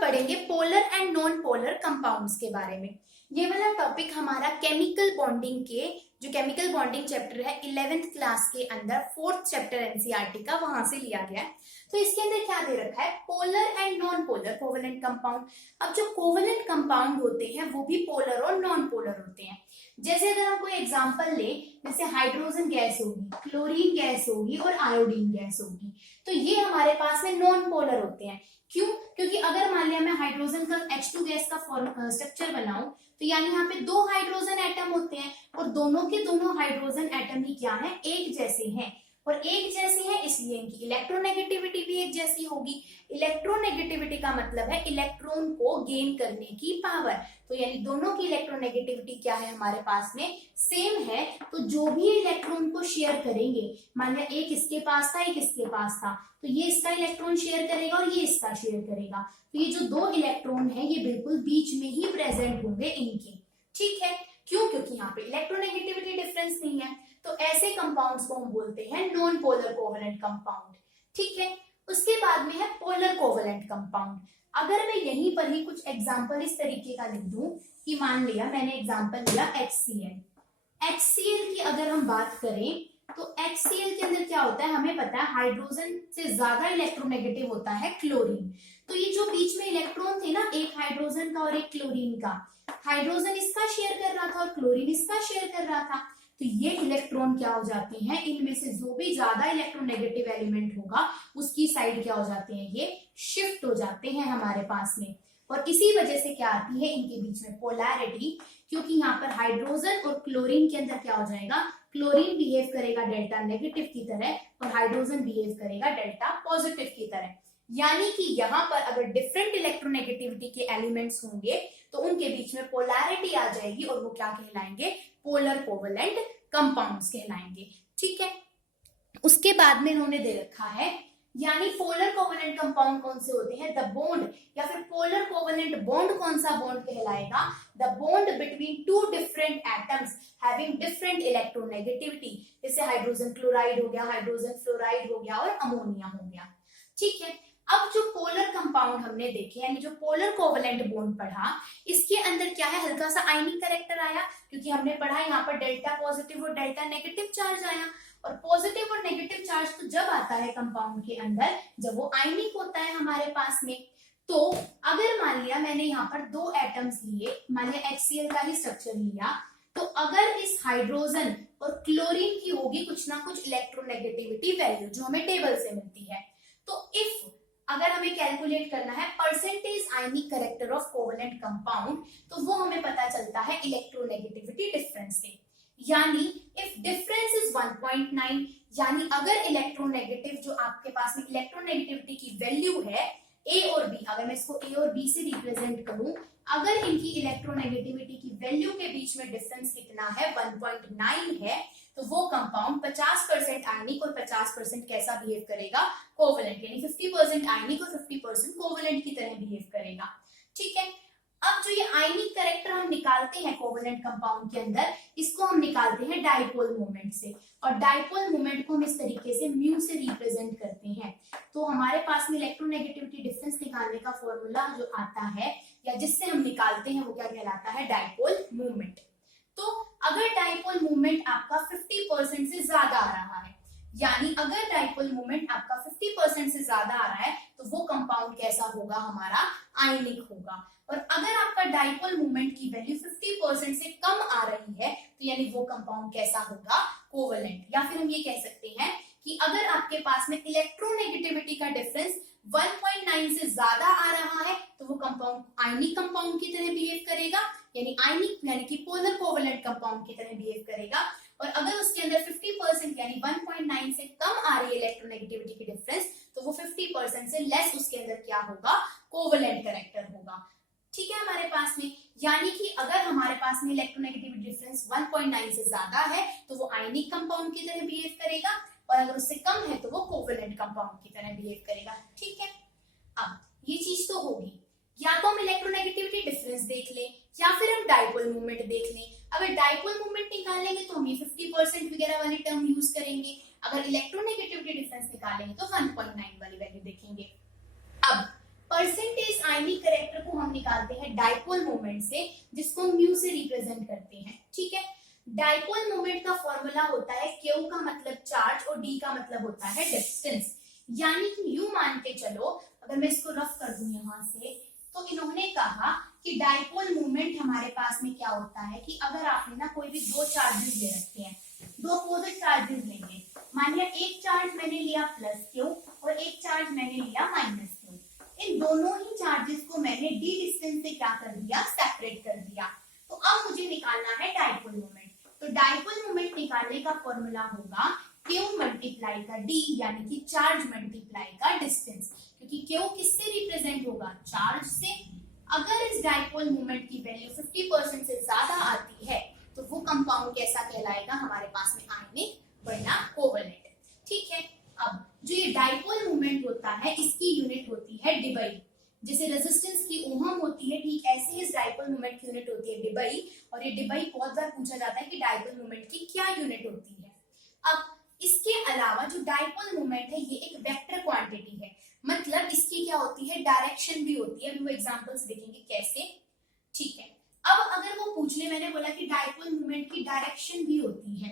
पढ़ेंगे polar and non polar compounds के बारे में। ये वाला टॉपिक हमारा केमिकल बॉन्डिंग के जो केमिकल बॉन्डिंग चैप्टर है 11th क्लास के अंदर 4th चैप्टर एनसीईआरटी का, वहां से लिया गया है। तो इसके अंदर क्या दे रखा है, polar and non polar covalent compound. अब जो कोवेलेंट कंपाउंड होते हैं वो भी पोलर और नॉन पोलर होते हैं। जैसे अगर हम कोई एग्जांपल ले, जैसे हाइड्रोजन गैस होगी, क्लोरीन गैस होगी और आयोडीन गैस होगी, तो ये हमारे पास में नॉन पोलर होते हैं। क्यों? क्योंकि अगर मान लिया मैं हाइड्रोजन का H2 गैस का स्ट्रक्चर बनाऊं, तो यानी यहाँ पे दो हाइड्रोजन एटम होते हैं और दोनों के दोनों हाइड्रोजन एटम ही क्या है, एक जैसे हैं। और एक जैसे हैं इसलिए इनकी इलेक्ट्रोनेगेटिविटी भी एक जैसी होगी। इलेक्ट्रोनेगेटिविटी का मतलब है इलेक्ट्रॉन को गेन करने की पावर। तो यानी दोनों की इलेक्ट्रोनेगेटिविटी क्या है, हमारे पास में सेम है। तो जो भी इलेक्ट्रॉन को शेयर करेंगे, मान लिया एक इसके पास था एक इसके पास था, तो ये इसका इलेक्ट्रॉन शेयर करेगा और ये इसका शेयर करेगा। तो ये जो दो इलेक्ट्रॉन है ये बिल्कुल बीच में ही प्रेजेंट होंगे इनके। ठीक है, क्यों? क्योंकि यहाँ पे इलेक्ट्रोनेगेटिविटी डिफरेंस नहीं है। तो ऐसे कंपाउंड्स को हम बोलते हैं नॉन पोलर कोवेलेंट कंपाउंड। ठीक है, उसके बाद में है पोलर कोवेलेंट कंपाउंड। अगर मैं यहीं पर ही कुछ एग्जांपल इस तरीके का लिख दूं कि मान लिया मैंने एग्जांपल लिया HCl। HCl की अगर हम बात करें तो HCl के अंदर क्या होता है, हमें पता है हाइड्रोजन से ज्यादा इलेक्ट्रोनेगेटिव होता है क्लोरीन। तो ये जो बीच में इलेक्ट्रॉन थे ना, एक हाइड्रोजन का और एक क्लोरीन का, हाइड्रोजन इसका शेयर कर रहा था और क्लोरीन इसका शेयर कर रहा था। तो ये इलेक्ट्रॉन क्या हो जाते हैं, इनमें से जो भी ज्यादा इलेक्ट्रोनेगेटिव एलिमेंट होगा उसकी साइड क्या हो जाते हैं, ये शिफ्ट हो जाते हैं हमारे पास में। और इसी वजह से क्या आती है इनके बीच में पोलैरिटी, क्योंकि यहाँ पर हाइड्रोजन और क्लोरीन के अंदर क्या हो जाएगा, क्लोरीन बिहेव करेगा डेल्टा नेगेटिव की तरह और हाइड्रोजन बिहेव करेगा डेल्टा पॉजिटिव की तरह। यानी कि यहाँ पर अगर डिफरेंट इलेक्ट्रोनेगेटिविटी के एलिमेंट्स होंगे तो उनके बीच में पोलैरिटी आ जाएगी और वो क्या कहलाएंगे, पोलर कोवेलेंट कंपाउंड्स कहलाएंगे। ठीक है, उसके बाद में इन्होंने दे रखा है, यानी पोलर कोवेलेंट कंपाउंड कौन से होते हैं, द बॉन्ड या फिर पोलर कोवेलेंट बॉन्ड कौन सा बॉन्ड कहलाएगा, the bond between two different atoms having different electronegativity. जैसे हाइड्रोजन क्लोराइड हो गया, हाइड्रोजन फ्लोराइड हो गया और अमोनिया हो गया। ठीक है, अब जो पोलर कंपाउंड हमने देखे, यानी जो पोलर कोवेलेंट बॉन्ड पढ़ा, इसके अंदर क्या है, हल्का सा आयनिक कैरेक्टर आया, क्योंकि हमने पढ़ा यहाँ पर डेल्टा पॉजिटिव और डेल्टा नेगेटिव चार्ज आया। और पॉजिटिव और नेगेटिव चार्ज तो जब आता है कंपाउंड के अंदर जब वो आयनिक होता है हमारे पास में। तो अगर मान लिया मैंने यहाँ पर दो एटम्स लिए, मान लिया HCl का ही स्ट्रक्चर लिया, तो अगर इस हाइड्रोजन और क्लोरीन की होगी कुछ ना कुछ इलेक्ट्रोनेगेटिविटी वैल्यू जो हमें टेबल से मिलती है, तो इफ अगर हमें कैलकुलेट करना है percentage ionic character of covalent compound, तो वो हमें पता चलता है इलेक्ट्रोनेगेटिविटी डिफरेंस से। यानी इफ डिफरेंस इज 1.9, यानी अगर इलेक्ट्रोनेगेटिव जो आपके पास में इलेक्ट्रोनेगेटिविटी की वैल्यू है A और B, अगर मैं इसको A और B से रिप्रेजेंट करूं, अगर इनकी इलेक्ट्रोनेगेटिविटी की वैल्यू के बीच में डिफरेंस कितना है, 1.9 है, तो वो कंपाउंड 50% आयनिक और 50% कैसा बिहेव करेगा, कोवेलेंट। यानी 50% आयनिक और 50% कोवेलेंट की तरह बिहेव करेगा। ठीक है, अब जो ये आयनिक कैरेक्टर हम निकालते हैं कोवेलेंट कंपाउंड के अंदर, इसको हम निकालते हैं डाइपोल मोमेंट से। और डाइपोल मोमेंट को हम इस तरीके से म्यू से रिप्रेजेंट करते हैं। तो हमारे पास में इलेक्ट्रोनेगेटिविटी डिफरेंस निकालने का फॉर्मूला जो आता है या जिससे हम निकालते हैं वो क्या कहलाता है, डाइपोल मोमेंट। तो अगर डाइपोल मोमेंट आपका 50% से ज्यादा आ रहा है, यानी अगर डाइपोल मोमेंट आपका 50% से ज्यादा आ रहा है, तो वो कंपाउंड कैसा होगा, हमारा आयनिक होगा। और अगर आपका डाइपोल मोमेंट की वैल्यू 50% से कम आ रही है, तो यानी वो कंपाउंड कैसा होगा, कोवेलेंट। या फिर हम ये कह सकते हैं कि अगर आपके पास में इलेक्ट्रोनेगेटिविटी का डिफरेंस 1.9 से ज्यादा आ रहा है, तो वो कंपाउंड आयनिक कंपाउंड की तरह बिहेव करेगा, यानी आयनिक यानी कि पोलर कोवेलेंट कंपाउंड की तरह बिहेव करेगा। और अगर उसके अंदर 50% यानी 1.9 से कम आ रही है इलेक्ट्रोनेगेटिविटी की डिफरेंस, तो वो 50% से लेस उसके अंदर क्या होगा, कोवेलेंट कैरेक्टर होगा। ठीक है, हमारे पास में यानी कि अगर हमारे पास में इलेक्ट्रोनेगेटिविटी डिफरेंस 1.9 से ज्यादा है तो वो आयनिक कंपाउंड की तरह बिहेव करेगा, और अगर उससे कम है तो वो कोवेलेंट कंपाउंड की तरह बिहेव करेगा। ठीक है, अब ये चीज तो होगी, या तो हम इलेक्ट्रोनेगेटिविटी डिफरेंस देख लें या फिर हम डाइपोल मोमेंट देख लें। अगर डाइपोल मोमेंट निकालेंगे तो हम ये 50% वगैरह वाली टर्म यूज करेंगे, अगर इलेक्ट्रोनेगेटिविटी डिफरेंस निकालेंगे तो 1.9 वाली वैल्यू देखेंगे। अब परसेंटेज आयनिक कैरेक्टर को हम निकालते हैं डाइपोल मोमेंट से, जिसको म्यू से रिप्रेजेंट करते हैं। ठीक है, डाइपोल मोमेंट का फॉर्मूला होता है Q का मतलब चार्ज और D का मतलब होता है डिस्टेंस। यानी कि यूं मान के चलो, अगर मैं इसको रफ कर दूं यहां से, तो इन्होंने कहा कि डाइपोल मोमेंट हमारे पास में क्या होता है कि अगर आपने ना कोई भी दो चार्जेस ले रखे हैं, दो अपोजिट चार्जेस लेंगे, मान लिया एक चार्ज मैंने लिया प्लस Q और एक चार्ज मैंने लिया माइनस Q, इन दोनों ही चार्जेस को मैंने D डिस्टेंस से क्या कर दिया, सेपरेट कर दिया। तो अब मुझे निकालना है डाइपोल मोमेंट। तो डाइपोल मोमेंट निकालने का फॉर्मूला होगा Q मल्टीप्लाई का D, यानी कि चार्ज मल्टीप्लाई का डिस्टेंस, क्योंकि Q किससे रिप्रेजेंट होगा, चार्ज से। अगर इस डाइपोल मोमेंट की वैल्यू 50% से ज्यादा आती है तो वो कंपाउंड कैसा कहलाएगा, हमारे पास में आयनिक वरना कोवलेंट। ठीक है, अब जो ये डाइपोल मोमेंट होता है इसकी यूनिट होती है डिबई। जैसे रेजिस्टेंस की ओहम होती है, ठीक ऐसे ही इस डाइपोल मोमेंट की यूनिट होती है डिबई। और ये डिबई बहुत बार पूछा जाता है कि डाइपोल मोमेंट की क्या यूनिट होती है। अब इसके अलावा जो डाइपोल मोमेंट है ये एक वेक्टर क्वांटिटी है, मतलब इसकी क्या होती है, डायरेक्शन भी होती है। अभी वो एग्जांपल्स देखेंगे कैसे। ठीक है, अब अगर वो पूछ ले, मैंने बोला कि डाइपोल मोमेंट की डायरेक्शन भी होती है,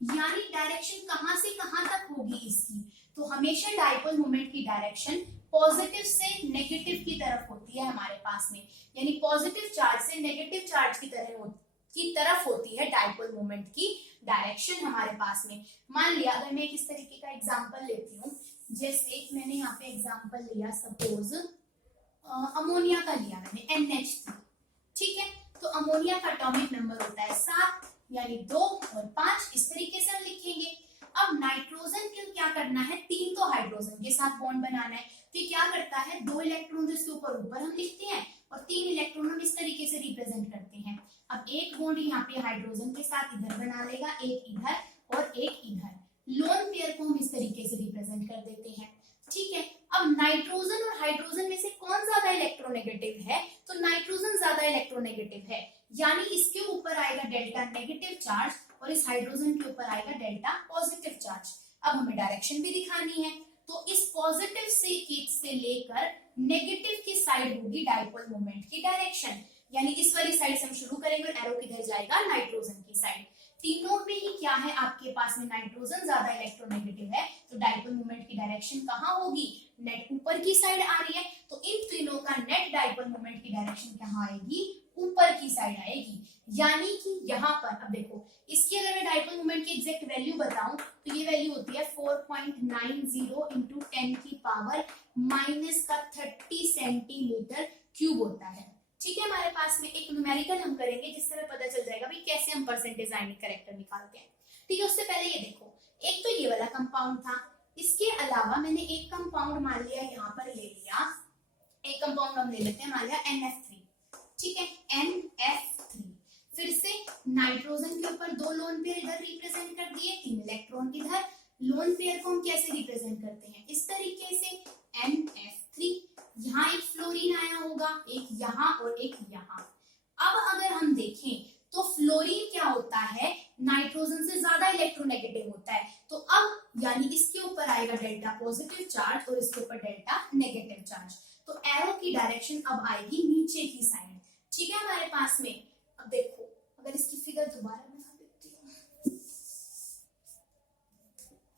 यानी डायरेक्शन कहां से कहां तक होगी इसकी, तो हमेशा डाइपोल मोमेंट की डायरेक्शन पॉजिटिव से नेगेटिव की तरफ होती है हमारे पास में, यानी पॉजिटिव चार्ज से नेगेटिव चार्ज की तरफ होती है डाइपोल मोमेंट की डायरेक्शन हमारे पास में। मान लिया अगर मैं इस तरीके का एग्जांपल लेती हूँ, जैसे मैंने यहाँ पे एग्जांपल लिया, सपोज अमोनिया का लिया मैंने NH3। ठीक है, तो अमोनिया का एटॉमिक नंबर होता है 7, यानी 2 और 5, इस तरीके से हम लिखेंगे। अब नाइट्रोजन को क्या करना है, 3 तो हाइड्रोजन के साथ बॉन्ड बनाना है, तो ये क्या करता है, 2 इलेक्ट्रॉन इसके ऊपर हम लिखते हैं और 3 इलेक्ट्रॉन हम इस तरीके से रिप्रेजेंट करते हैं। अब एक बॉन्ड यहाँ पे हाइड्रोजन के साथ इधर बना लेगा, एक इधर और एक इधर, लोन पेयर को हम इस तरीके से रिप्रेजेंट कर देते हैं। ठीक है, अब नाइट्रोजन और हाइड्रोजन में से कौन ज्यादा इलेक्ट्रोनेगेटिव है, तो नाइट्रोजन ज्यादा इलेक्ट्रोनेगेटिव है, यानी इसके ऊपर आएगा डेल्टा नेगेटिव चार्ज और इस हाइड्रोजन के ऊपर आएगा डेल्टा पॉजिटिव चार्ज। अब हमें डायरेक्शन भी दिखानी है, तो इस पॉजिटिव से लेकर नेगेटिव की साइड होगी डाइपोल मोमेंट की डायरेक्शन, यानी इस वाली साइड से हम शुरू करेंगे और एरो किधर जाएगा, नाइट्रोजन की साइड। तीनों में ही क्या है, आपके पास में नाइट्रोजन ज्यादा इलेक्ट्रोनेगेटिव है, तो डाइपोल मोमेंट की डायरेक्शन कहाँ होगी, नेट ऊपर की साइड आ रही है, तो इन तीनों का नेट डाइपोल मोमेंट की डायरेक्शन कहाँ आएगी, ऊपर की साइड आएगी। यानी कि यहाँ पर अब देखो, इसकी अगर मैं डाइपोल मोमेंट की एग्जैक्ट वैल्यू बताऊं तो ये वैल्यू होती है 4.90 इंटू 10 की पावर माइनस का 30 सेंटीमीटर क्यूब होता है। ठीक है, हमारे पास में एक न्यूमेरिकल हम करेंगे जिससे हमें पता चल जाएगा भाई कैसे हम परसेंटेज आयनिक कैरेक्टर निकालते हैं। ठीक है, उससे पहले ये देखो, एक तो ये वाला कंपाउंड था, इसके अलावा मैंने एक कंपाउंड मान लिया यहाँ पर ले लिया, एक कंपाउंड हम ले लेते हैं, मान लिया NF3। ठीक है, NF3, फिर से नाइट्रोजन के ऊपर 2 लोन पेयर इधर रिप्रेजेंट कर दिए, 3 इलेक्ट्रॉन इधर। लोन पेयर को हम कैसे रिप्रेजेंट करते हैं, इस तरीके से NF3, यहाँ एक फ्लोरीन आया होगा, एक यहाँ और एक यहाँ। अब अगर हम देखें तो फ्लोरीन क्या होता है, नाइट्रोजन से ज्यादा इलेक्ट्रोनेगेटिव होता है, तो अब यानी इसके ऊपर आएगा डेल्टा पॉजिटिव चार्ज और इसके ऊपर डेल्टा नेगेटिव चार्ज, तो एरो की डायरेक्शन अब आएगी नीचे की साइड। ठीक है, हमारे पास में अब देखो, अगर इसकी फिगर दोबारा बना देती हूँ,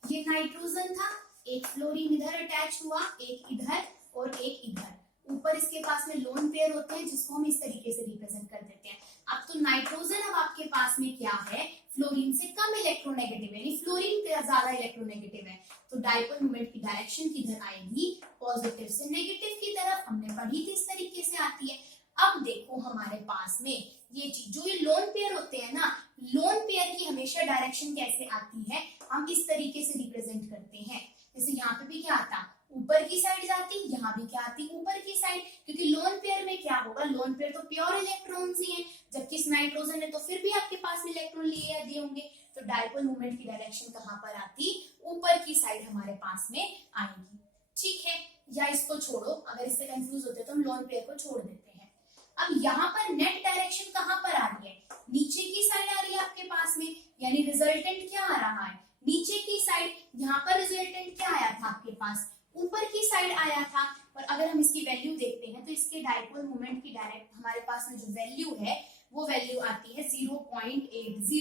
ये नाइट्रोजन था, एक फ्लोरीन इधर अटैच हुआ, एक इधर और एक इधर, ऊपर इसके पास में लोन पेयर होते हैं जिसको हम इस तरीके से रिप्रेजेंट कर देते हैं। अब तो नाइट्रोजन अब आपके पास में क्या है, फ्लोरीन से कम इलेक्ट्रोनेगेटिव है, यानी फ्लोरीन ज्यादा इलेक्ट्रोनेगेटिव है, तो डाइपोल मोमेंट की डायरेक्शन किधर आएगी, पॉजिटिव से नेगेटिव की तरफ, हमने पढ़ी थी इस तरीके से आती है। अब देखो हमारे पास में ये चीज, जो ये लोन पेयर होते हैं ना, लोन पेयर की हमेशा डायरेक्शन कैसे आती है, हम इस तरीके से रिप्रेजेंट करते हैं। जैसे यहाँ पे भी क्या आता, ऊपर की साइड जाती, यहाँ भी क्या आती, ऊपर की साइड, क्योंकि लोन पेयर में क्या होगा, लोन पेयर तो प्योर इलेक्ट्रॉन्स ही हैं, जबकि इस नाइट्रोजन है तो फिर भी आपके पास में इलेक्ट्रॉन लिए दिए होंगे, तो डाइपोल मोमेंट की डायरेक्शन कहाँ पर आती, ऊपर की साइड हमारे पास में आएगी। ठीक है, या इसको छोड़ो, अगर इससे कंफ्यूज होते तो हम लोन पेयर को छोड़ देते हैं। अब यहाँ पर नेट डायरेक्शन कहाँ पर आ रही है, नीचे की साइड आ रही है आपके पास में, यानी रिजल्टेंट क्या आ रहा है, नीचे की साइड। यहाँ पर रिजल्टेंट क्या आया था आपके पास, ऊपर की साइड आया था, और अगर हम इसकी वैल्यू देखते हैं तो इसके डाइपोल मोमेंट की डायरेक्ट हमारे पास में जो वैल्यू है वो वैल्यू आती है 0.80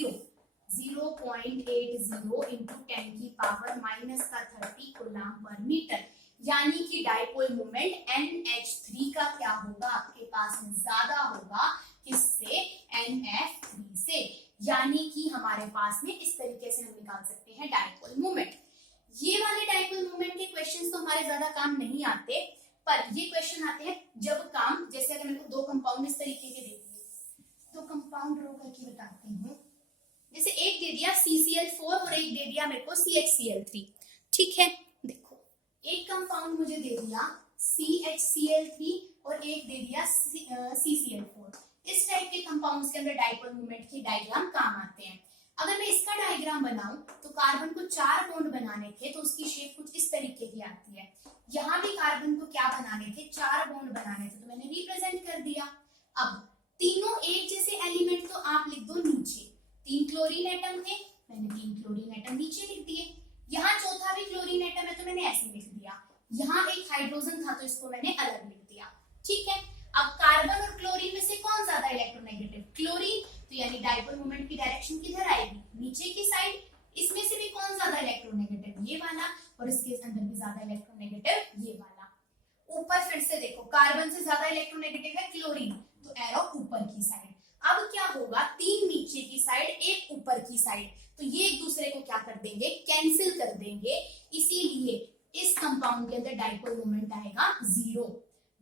इंटू 10 की पावर माइनस का 30 कूलम पर मीटर। यानी कि डाइपोल मोमेंट NH3 का क्या होगा, आपके पास में ज्यादा होगा किससे, NF3 से। यानी कि हमारे पास में इस तरीके से हम निकाल सकते हैं डाइपोल मोमेंट। ये वाले डाइपोल मोमेंट के क्वेश्चंस तो हमारे ज्यादा काम नहीं आते, पर ये क्वेश्चन आते हैं जब काम, जैसे अगर मेरे को दो कंपाउंड इस तरीके के दे दिए, तो कंपाउंड ड्रॉ करके बताती हूँ। जैसे एक दे दिया CCl4 और एक दे दिया मेरे को CHCl3, ठीक है। देखो एक कंपाउंड मुझे दे दिया CHCl3 और एक दे दिया CCl4। इस टाइप के कंपाउंड्स के अंदर डाइपोल मोमेंट के डायग्राम काम आते हैं। अगर मैं इसका डायग्राम बनाऊं तो कार्बन को 4 बॉन्ड बनाने थे, तो उसकी शेप कुछ इस तरीके की आती है। यहाँ भी कार्बन को क्या बनाने थे, 4 बॉन्ड बनाने थे, तो मैंने रिप्रेजेंट कर दिया। अब तीनों एक जैसे एलिमेंट तो आप लिख दो नीचे। 3 क्लोरीन एटम थे, मैंने 3 क्लोरीन एटम नीचे लिख दिए। यहाँ चौथा भी क्लोरीन एटम है तो मैंने ऐसे लिख दिया। यहाँ एक हाइड्रोजन था तो इसको मैंने अलग लिख दिया, ठीक है। अब कार्बन और क्लोरीन में से कौन ज्यादा इलेक्ट्रोनेगेटिव, क्लोरीन, तो यानी डाइपोल मोमेंट की डायरेक्शन किधर आएगी, नीचे की साइड। इसमें से भी कौन ज्यादा इलेक्ट्रोनेगेटिव, ये वाला, और इसके अंदर भी ज्यादा इलेक्ट्रोनेगेटिव ये वाला। ऊपर फिर से देखो, कार्बन से ज्यादा इलेक्ट्रोनेगेटिव है क्लोरीन, तो एरो ऊपर की साइड। अब क्या होगा, 3 नीचे की साइड, 1 ऊपर की साइड, तो ये एक दूसरे को क्या कर देंगे, कैंसिल कर देंगे। इसीलिए इस कंपाउंड के अंदर डाइपोल मोमेंट आएगा 0।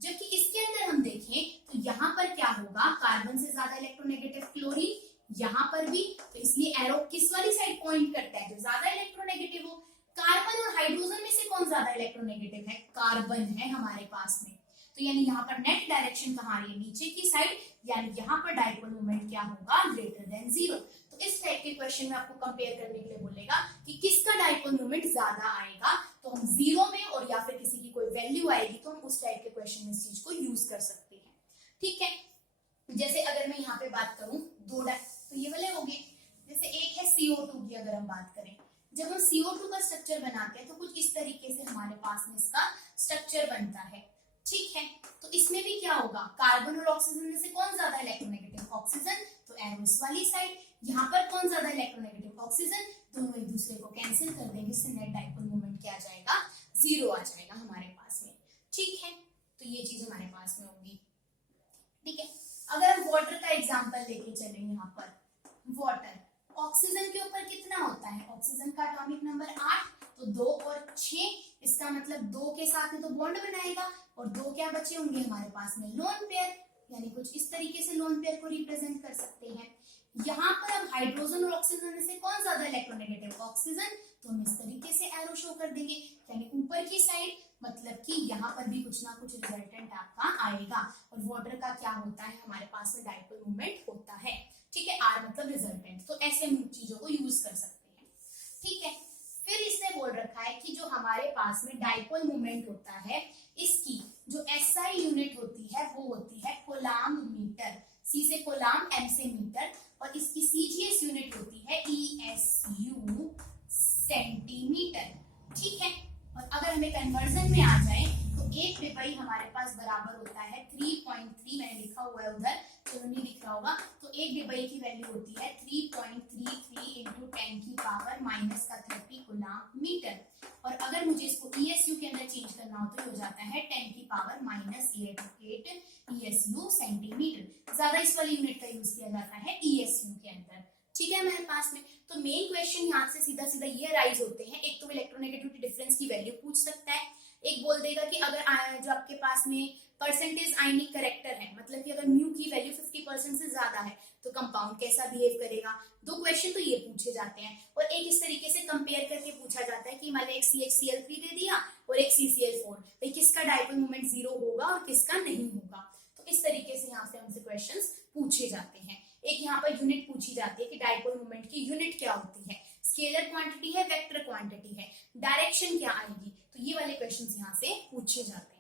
जबकि इसके अंदर हम देखें तो यहाँ पर क्या होगा, कार्बन से ज्यादा इलेक्ट्रोनेगेटिव क्लोरीन, यहाँ पर भी, तो इसलिए एरो किस वाली साइड पॉइंट करता है, जो ज्यादा इलेक्ट्रोनेगेटिव हो। कार्बन और हाइड्रोजन में से कौन ज्यादा इलेक्ट्रोनेगेटिव है, कार्बन है हमारे पास में, तो यानी यहाँ पर नेट डायरेक्शन कहाँ आ रही है, नीचे की साइड, यानी यहाँ पर डाइपोल मोमेंट क्या होगा, ग्रेटर देन 0। तो इस टाइप के क्वेश्चन में आपको कंपेयर करने के लिए बोलेगा कि किसका डाइपोल मोमेंट ज्यादा आएगा, तो हम 0 में, और या फिर किसी की कोई वैल्यू आएगी तो हम उस टाइप के क्वेश्चन में इस चीज को यूज कर सकते हैं, ठीक है। जैसे अगर मैं यहाँ पे बात करूं दो तो ये वाले हो गए। जैसे एक है CO2 की अगर हम बात करें, जब हम CO2 का स्ट्रक्चर बनाते हैं तो कुछ इस तरीके से हमारे पास में इसका स्ट्रक्चर बनता है, ठीक है। तो इसमें भी क्या होगा, कार्बन और ऑक्सीजन में से कौन ज्यादा इलेक्ट्रोनेगेटिव, ऑक्सीजन, तो एरो इस वाली साइड। यहाँ पर कौन ज्यादा इलेक्ट्रोनेगेटिव, ऑक्सीजन, दोनों एक दूसरे को कैंसिल कर देंगे, इससे नेट डाइपोल मोमेंट क्या आ जाएगा, 0 आ जाएगा हमारे पास में, ठीक है। तो ये चीज हमारे पास में होगी, ठीक है। अगर हम वाटर का एग्जांपल लेके चले, यहाँ पर वाटर, ऑक्सीजन के ऊपर कितना होता है, ऑक्सीजन का एटॉमिक नंबर 8, तो 2 और 6, इसका मतलब 2 के साथ में तो बॉन्ड बनाएगा, और 2 क्या बचे होंगे हमारे पास में, लोन पेयर, यानी कुछ इस तरीके से लोन पेयर को रिप्रेजेंट कर सकते हैं। यहाँ पर अब हाइड्रोजन और ऑक्सीजन में से कौन ज्यादा इलेक्ट्रोनेगेटिव, ऑक्सीजन, तो हम इस तरीके से एरो शो कर देंगे, यानी ऊपर की साइड, मतलब कि यहाँ पर भी कुछ ना कुछ रिजल्टेंट आपका आएगा। और वाटर का क्या होता है, हमारे पास में डाइपोल मोमेंट होता है, ठीक है, आर मतलब रिजल्टेंट, तो ऐसे चीजों को यूज कर सकते हैं, ठीक है। फिर इसने बोल रखा है कि जो हमारे पास में डाइपोल मोमेंट होता है, इसकी जो SI यूनिट होती है वो होती है कूलम मीटर, C से कूलम, M से मीटर, और इसकी CGS यूनिट होती है ESU सेंटीमीटर, ठीक है। और अगर हमें कन्वर्जन में आ जाए तो एक डिबाई हमारे पास बराबर होता है 3.3, मैंने लिखा हुआ है उधर, तो नहीं दिख रहा होगा, तो एक डिबाई की वैल्यू होती है 3.33 इंटू 10 की पावर माइनस का 30 कूलम मीटर। और अगर मुझे इसको ESU के अंदर चेंज करना हो तो हो जाता है 10 की पावर माइनस 8 ESU सेंटीमीटर। ज्यादा इस वाली यूनिट का यूज किया जाता है ESU के अंदर, ठीक है हमारे पास में। तो मेन क्वेश्चन यहाँ से सीधा सीधा ये राइज होते हैं, एक तो इलेक्ट्रोनेगेटिविटी डिफरेंस की वैल्यू पूछ सकता है, एक बोल देगा कि अगर जो आपके पास में परसेंटेज आयनिक करेक्टर है, मतलब कि अगर म्यू की वैल्यू 50% से ज्यादा है तो कंपाउंड कैसा बिहेव करेगा। 2 क्वेश्चन तो ये पूछे जाते हैं, और एक इस तरीके से कंपेयर करके पूछा जाता है कि मान लो एक CHCl3 दे दिया और एक CCl4, भाई किसका डाइपोल मोमेंट 0 होगा और किसका नहीं होगा। तो इस तरीके से यहाँ से हमसे क्वेश्चंस पूछे जाते हैं। एक यहाँ पर यूनिट पूछी जाती है कि डाइपोल मोमेंट की यूनिट क्या होती है, स्केलर क्वांटिटी है, वेक्टर क्वांटिटी है, डायरेक्शन क्या आएगी, तो ये वाले क्वेश्चंस यहाँ से पूछे जाते हैं।